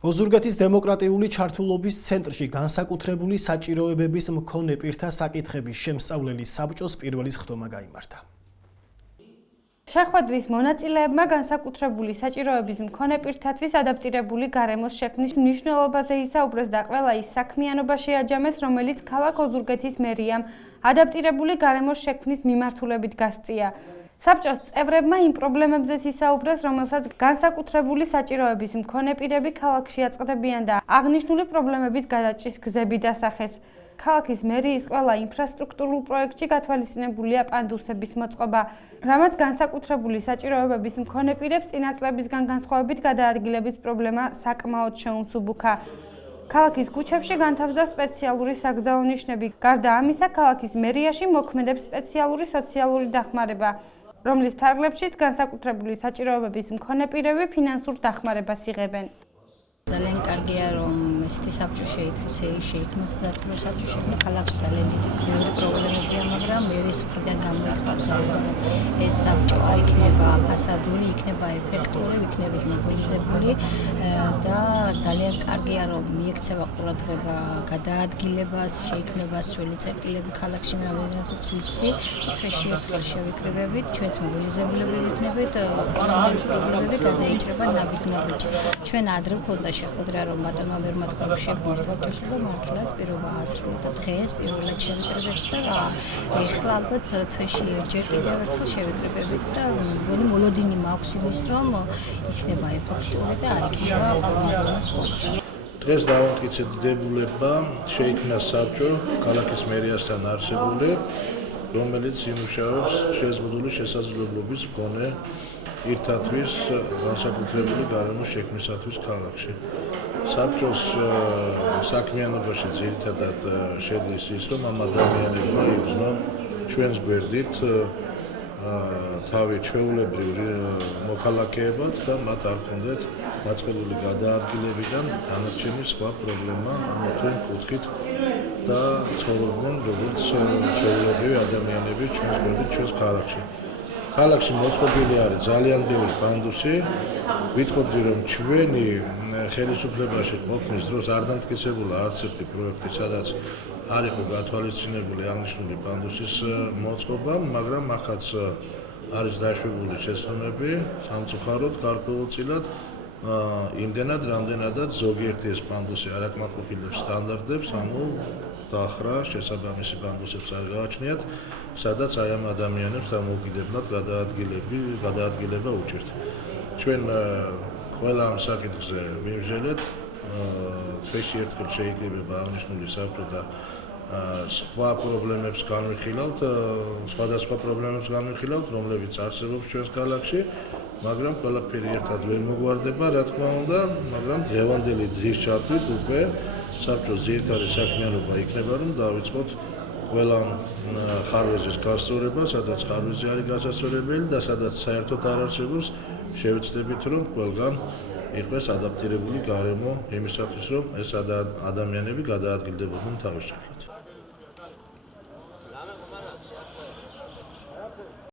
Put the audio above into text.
ოზურგეთის დემოკრატიული ჩართულობის ცენტრში განსაკუთრებული საჭიროებების მქონე პირთა საკითხების შემსწავლელი საბჭოს პირველი სხდომა გაიმართა. შეხვედრის მონაწილეებმა განსაკუთრებული საჭიროების მქონე პირთათვის ადაპტირებული გარემოს შექმნის მნიშვნელობაზე ისაუბრეს და ყველა ის საქმიანობა შეაჯამეს, რომელიც ქალაქ ოზურგეთის მერიამ ადაპტირებული გარემოს შექმნის მიმართულებით გასწია. საბჭოს წევრებმა იმ პრობლემებზეც ისაუბრეს, რომელსაც განსაკუთრებული საჭიროების მქონე პირები ქალაქში აწყდებიან და აღნიშნული პრობლემების გადაჭრის გზები დასახეს. ქალაქის მერიის ყველა ინფრასტრუქტურულ პროექტში გათვალისწინებულია პანდუსების მოწყობა, რამაც განსაკუთრებული საჭიროებების მქონე პირებს წინა წლებისგან განსხვავებით გადაადგილების პრობლემა საკმაოდ შეუნსუბუქა. ქალაქის ქუჩებში განთავსდა სპეციალური საგზაო ნიშნები. გარდა ამისა, ქალაქის მერიაში მოქმედებს სპეციალური სოციალური დახმარება, რომლის ფარგლებშიც განსაკუთრებული საჭიროებების მქონე პირები ფინანსურ დახმარებას იღებენ. ძალიან კარგია, რომ ესეთი საბჭო შეიქმნას და თუ საბჭო შექმნა ქალაქში ძალიან ბევრი პრობლემებია, მაგრამ მერის მხრიდან გამოიკვავს, რომ ეს საბჭო არ იქნება ფასადური, იქნება ეფექტური, იქნებით მობილიზებული და ძალიან კარგია, რომ მიექცევა ყურადღება გადაადგილებას, შეიქმნება სველი წერტილები ქალაქში, რამდენადაც ვიცი, თვეში ერთხელ შევიკრიბებით, ჩვენც მობილიზებულები ვიქნებით, პრობლემები გადაიჭრება ნაბიჯ-ნაბიჯ. ჩვენ ადრე გვქონდა შეხვედრა, რომ ბატონმა ვერმა თქვა, რომ შექმნის საბჭოში და მართლაც პირობა ასრულა და დღეს პირველად შევიკრიბებით და ეხლა ალბათ თვეში ჯერ კიდევ ერთხელ შევიკრიბებით და მგონი მოლოდინი მაქვს იმის, რომ იქნება ეფექტური და არ იქნება პრობლემა. დღეს დავამტკიცეთ დებულებმა შეიქმნა საბჭო ქალაქის მერიასთან არსებული, რომელიც იმუშავებს შეზღუდული შესაძლებლობის მქონე პირთათვის განსაკუთრებული გარემოს შექმნისათვის ქალაქში. საბჭოს საქმიანობაში ძირითადად შედის ის, რომ ამ ადამიანებმა იგრძნო ჩვენს გვერდით თავი ჩვეულებრივ მოქალაქეებად და მათ არ ჰქონდათ დაწყებული გადაადგილებიდან დანარჩენი სხვა პრობლემა თუ კუთხით და ცხოვრობდნენ როგორც ჩვეულებრივი ადამიანები ჩვენს გვერდით ჩვენს ქალაქში. ქალაქში მოწყობილი არის ძალიან ბევრი პანდუსი. ვითხოვდი, რომ ჩვენი ხელისუფლებაში ყოფნის დროს არ დამტკიცებულა არც ერთი პროექტი, სადაც არ იყო გათვალისწინებული აღნიშნული პანდუსის მოწყობა, მაგრამ ახაც არის დაშვებული შეცდომები სამწუხაროდ გარკვეულწილად იმდენად, რამდენადაც ზოგიერთი ეს პანდუსი არ აკმაყოფილებს სტანდარტებს, ანუ დახრა შესაბამისი პანდუსებს არ გააჩნიათ, სადაც აი ამ ადამიანებს დამოუკიდებლად გადაადგილება უჭირთ. ჩვენ ყველა ამ საკითხზე ვიმსჯელეთ, თვეში ერთხელ შეიკრიბება აღნიშნული საბჭო და სხვა პრობლემებს განვიხილავთ, სხვადასხვა პრობლემებს განვიხილავთ, რომლებიც არსებობს ჩვენს ქალაქში, მაგრამ ყველაფერი ერთად ვერ მოგვარდება, რა თქმა უნდა, მაგრამ დღევანდელი დღის ჩათვლით უკვე საბჭოს ძირითადი საქმიანობა იქნება, რომ დავიწყოთ ყველა ხარვეზის გასწორება, სადაც ხარვეზი არის გასასწორებელი და სადაც საერთოდ არ არსებობს, შევეცდებით, რომ ყველგან იყოს ადაპტირებული გარემო იმისათვის, რომ ეს ადამიანები გადაადგილდებოდნენ თავისუფლად.